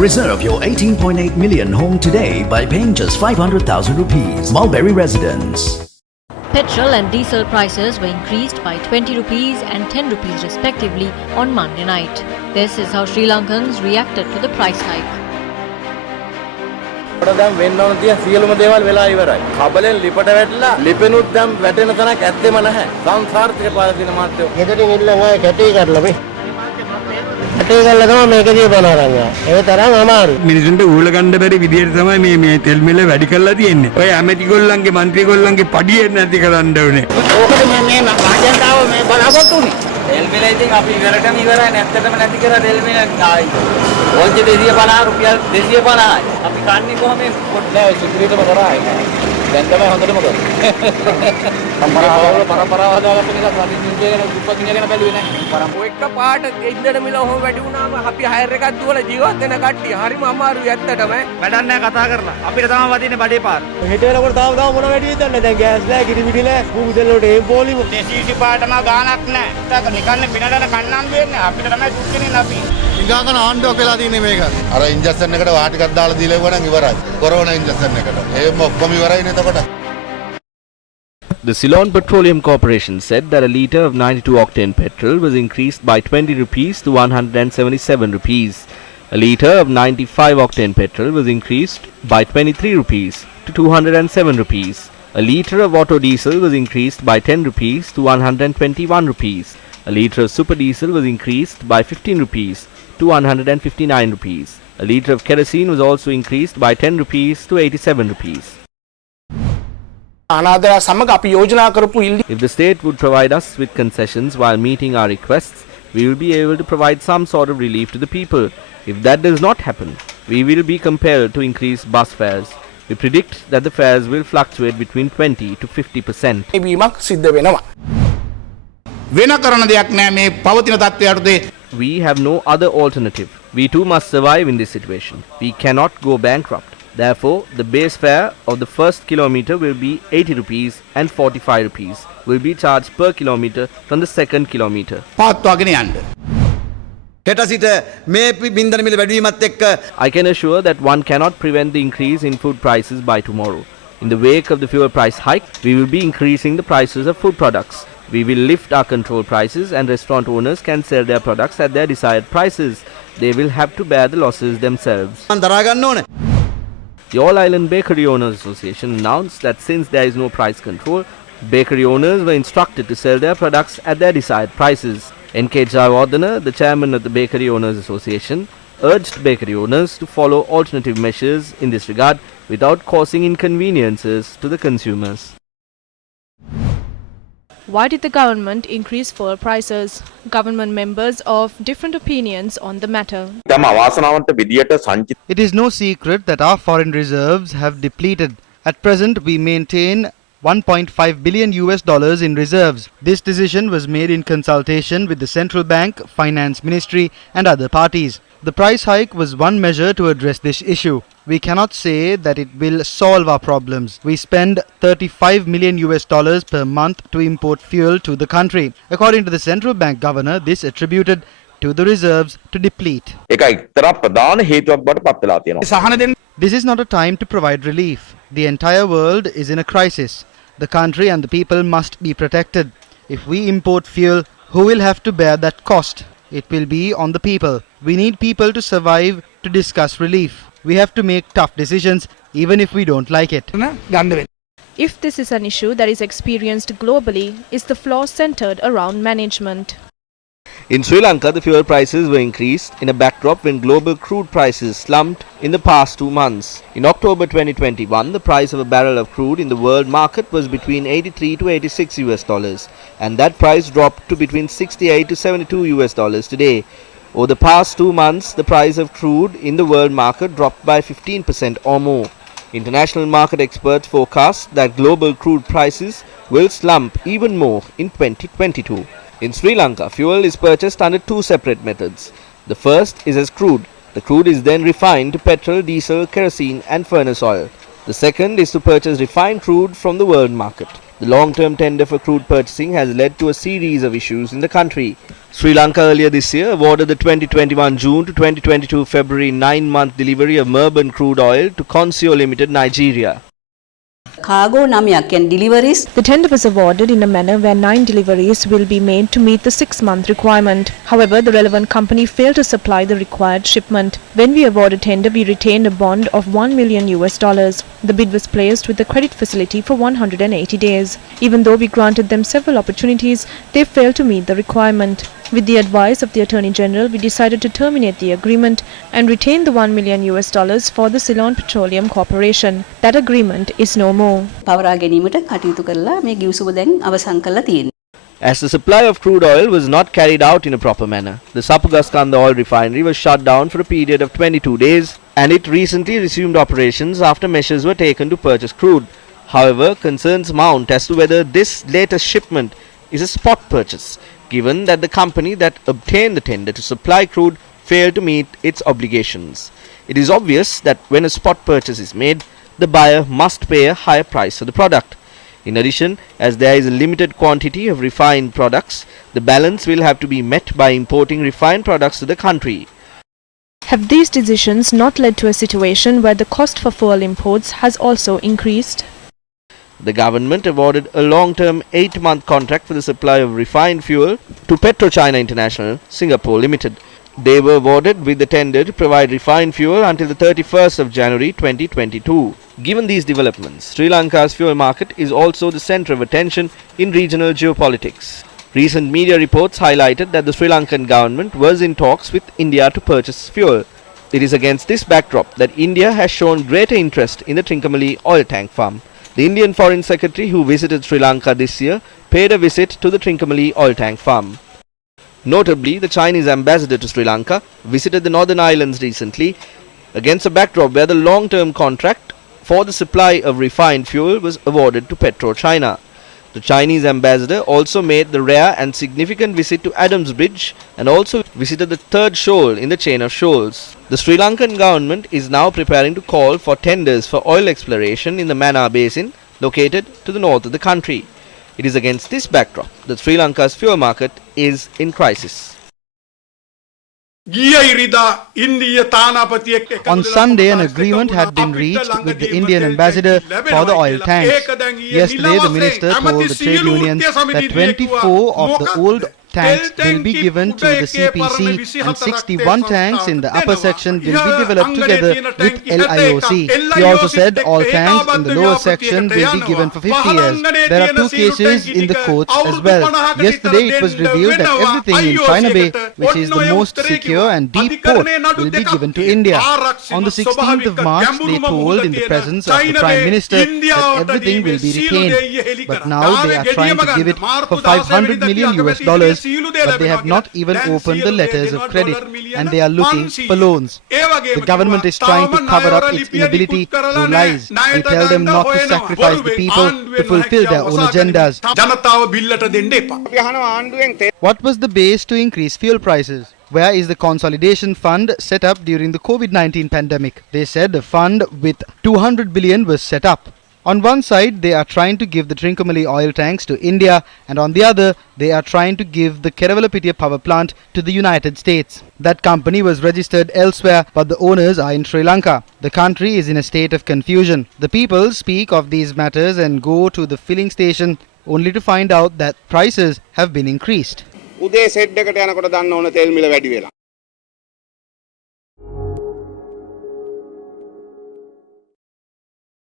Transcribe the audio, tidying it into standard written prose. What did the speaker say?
Reserve your 18.8 million home today by paying just 500,000 rupees. Mulberry Residence. Petrol and diesel prices were increased by 20 rupees and 10 rupees respectively on Monday night. This is how Sri Lankans reacted to the price hike. දැන් වෙන්න ඕන තිය සියලුම දේවල් වෙලා ඉවරයි. කබලෙන් ලිපට වැටලා ලිපෙනුත් දැන් වැටෙන තැනක් ඇත්තෙම නැහැ. සංසාරික පාලසින මාත්‍යෝ. ගෙදරින් ඉල්ලන් ආයේ කැටි කරලා මේ. කැටි කරලා තමයි මේකදී බලනවා. ඒ තරම් අමාරු. මිනිසුන්ට ඌල ගන්න බැරි විදියට තමයි මේ තෙල් මිල වැඩි කරලා තියෙන්නේ. ඔය ඇමති ගොල්ලන්ගේ മന്ത്രി ගොල්ලන්ගේ පඩිය නැති කරන්න ඕනේ. ඕකට මේ රාජ්‍යතාව මේ බලාපොරොත්තු උනේ. තෙල් මිල ඉතින් අපි ඉවරටම ඉවරයි නැත්තටම නැති කරලා තෙල් මිල ආයි. ඕන්ජේ 250 රුපියල් 250යි. අපි කන්නේ කොහොමද? පොඩ්ඩක් සිගරටම කරායි. දැන් තමයි හොඳටම කරන්නේ. පරම්පරාව හදාගත්ත නිසා සාධින්ජේගෙන දුප්පත්ින්ජේගෙන බැලුවේ නැහැ. පරම්පරාව එක පාට ඉන්ධන මිල ඔහොම වැඩි වුණාම අපි හයර් එකක් දුවලා ජීවත් වෙන කට්ටිය හරිම අමාරුයි ඇත්තටම. වැඩක් නැහැ කතා කරලා. අපිට තමයි වදින්නේ බඩේ පාර. හෙට වෙනකොට තාම මොන වැඩිද දන්නේ. දැන් ගෑස් නැහැ, කිරි පිටි නැහැ, කුඩු දෙල වලට ඒ පොලිම. 220 පාටම ගාණක් නැහැ. ඒක නිකන් පිනඩන කන්නම් වෙන්නේ. අපිට තමයි දුක්කනේ අපි. ඉංගාකන ආණ්ඩුවක් වෙලා තියෙන්නේ මේක. අර ඉන්ජෙක්ෂන් එකට වාට් එකක් දාලා දීලා ඉවරනම් ඉවරයි. කොරෝනා ඉන්ජෙක්ෂන් එකට. ඒම ඔක්කොම ඉවරයිනේ එතකොට. The Ceylon Petroleum Corporation said that a litre of 92-octane petrol was increased by 20 rupees to 177 rupees. A litre of 95-octane petrol was increased by 23 rupees to 207 rupees. A litre of auto diesel was increased by 10 rupees to 121 rupees. A litre of super diesel was increased by 15 rupees to 159 rupees. A litre of kerosene was also increased by 10 rupees to 87 rupees. If the state would provide us with concessions while meeting our requests, we will be able to provide some sort of relief to the people. If that does not happen, we will be compelled to increase bus fares. We predict that the fares will fluctuate between 20 to 50%. We have no other alternative. We too must survive in this situation. We cannot go bankrupt. Therefore, the base fare of the first kilometre will be 80 rupees and 45 rupees will be charged per kilometre from the second kilometre. I can assure that one cannot prevent the increase in food prices by tomorrow. In the wake of the fuel price hike, we will be increasing the prices of food products. We will lift our control prices and restaurant owners can sell their products at their desired prices. They will have to bear the losses themselves. The All Island Bakery Owners Association announced that since there is no price control, bakery owners were instructed to sell their products at their desired prices. N.K. Jayawardena, the chairman of the Bakery Owners Association, urged bakery owners to follow alternative measures in this regard without causing inconveniences to the consumers. Why did the government increase fuel prices? Government members of different opinions on the matter. It is no secret that our foreign reserves have depleted. At present, we maintain $1.5 billion in reserves. This decision was made in consultation with the Central Bank, Finance Ministry and other parties. The price hike was one measure to address this issue. We cannot say that it will solve our problems. We spend $35 million per month to import fuel to the country. According to the Central Bank governor, this attributed to the reserves to deplete. This is not a time to provide relief. The entire world is in a crisis. The country and the people must be protected. If we import fuel, who will have to bear that cost? It will be on the people. We need people to survive to discuss relief. We have to make tough decisions even if we don't like it. If this is an issue that is experienced globally, is the flaw centered around management? In Sri Lanka, the fuel prices were increased in a backdrop when global crude prices slumped in the past 2 months. In October 2021, the price of a barrel of crude in the world market was between 83 to 86 US dollars, and that price dropped to between 68 to 72 US dollars today. Over the past 2 months, the price of crude in the world market dropped by 15% or more. International market experts forecast that global crude prices will slump even more in 2022. In Sri Lanka, fuel is purchased under 2 separate methods. The first is as crude. The crude is then refined to petrol, diesel, kerosene and furnace oil. The second is to purchase refined crude from the world market. The long-term tender for crude purchasing has led to a series of issues in the country. Sri Lanka earlier this year awarded the 2021 June to 2022 February 9-month delivery of Murban crude oil to Consio Limited, Nigeria. Cargo නමයක් and deliveries. The tender was awarded in a manner where 9 deliveries will be made to meet the 6-month requirement. However, the relevant company failed to supply the required shipment. When we awarded tender, we retained a bond of $1 million. The bid was placed with the credit facility for 180 days. Even though we granted them several opportunities, they failed to meet the requirement. With the advice of the Attorney General, we decided to terminate the agreement and retain the $1 million for the Ceylon Petroleum Corporation. That agreement is no more. පවරා ගැනීමට කටයුතු කරලා මේ ගිවිසුම දැන් අවසන් කරලා තියෙනවා. As the supply of crude oil was not carried out in a proper manner, the Sapugaskanda oil refinery was shut down for a period of 22 days and it recently resumed operations after measures were taken to purchase crude. However, concerns mount as to whether this latest shipment is a spot purchase, given that the company that obtained the tender to supply crude failed to meet its obligations. It is obvious that when a spot purchase is made, the buyer must pay a higher price for the product. In addition, as there is a limited quantity of refined products, the balance will have to be met by importing refined products to the country. Have these decisions not led to a situation where the cost for fuel imports has also increased? The government awarded a long-term 8-month contract for the supply of refined fuel to PetroChina International, Singapore Limited. They were awarded with the tender to provide refined fuel until the 31st of January 2022. Given these developments, Sri Lanka's fuel market is also the center of attention in regional geopolitics. Recent media reports highlighted that the Sri Lankan government was in talks with India to purchase fuel. It is against this backdrop that India has shown greater interest in the Trincomalee oil tank farm. The Indian Foreign Secretary who visited Sri Lanka this year paid a visit to the Trincomalee oil tank farm. Notably, the Chinese ambassador to Sri Lanka visited the Northern Islands recently against a backdrop where the long-term contract for the supply of refined fuel was awarded to PetroChina. The Chinese ambassador also made the rare and significant visit to Adams Bridge and also visited the third shoal in the chain of shoals. The Sri Lankan government is now preparing to call for tenders for oil exploration in the Mannar Basin located to the north of the country. It is against this backdrop that Sri Lanka's fuel market is in crisis. On Sunday, an agreement had been reached with the Indian ambassador for the oil tanks. Yesterday, the minister told the trade unions that 24 of the old tanks will be given to the CPC and 61 tanks in the upper section will be developed together with LIOC. He also said all tanks in the lower section will be given for 50 years. There are 2 cases in the courts as well. Yesterday it was revealed that everything in China Bay, which is the most secure and deep port, will be given to India. On the 16th of March, they told in the presence of the Prime Minister that everything will be retained. But now they are trying to give it for $500 million. But they have not even opened the letters of credit and they are looking for loans. The government is trying to cover up its inability through lies. They tell them not to sacrifice the people to fulfill their own agendas. What was the base to increase fuel prices? Where is the consolidation fund set up during the COVID-19 pandemic? They said a fund with 200 billion was set up. On one side, they are trying to give the Trincomalee oil tanks to India, and on the other, they are trying to give the Keravalapitia power plant to the United States. That company was registered elsewhere, but the owners are in Sri Lanka. The country is in a state of confusion. The people speak of these matters and go to the filling station only to find out that prices have been increased.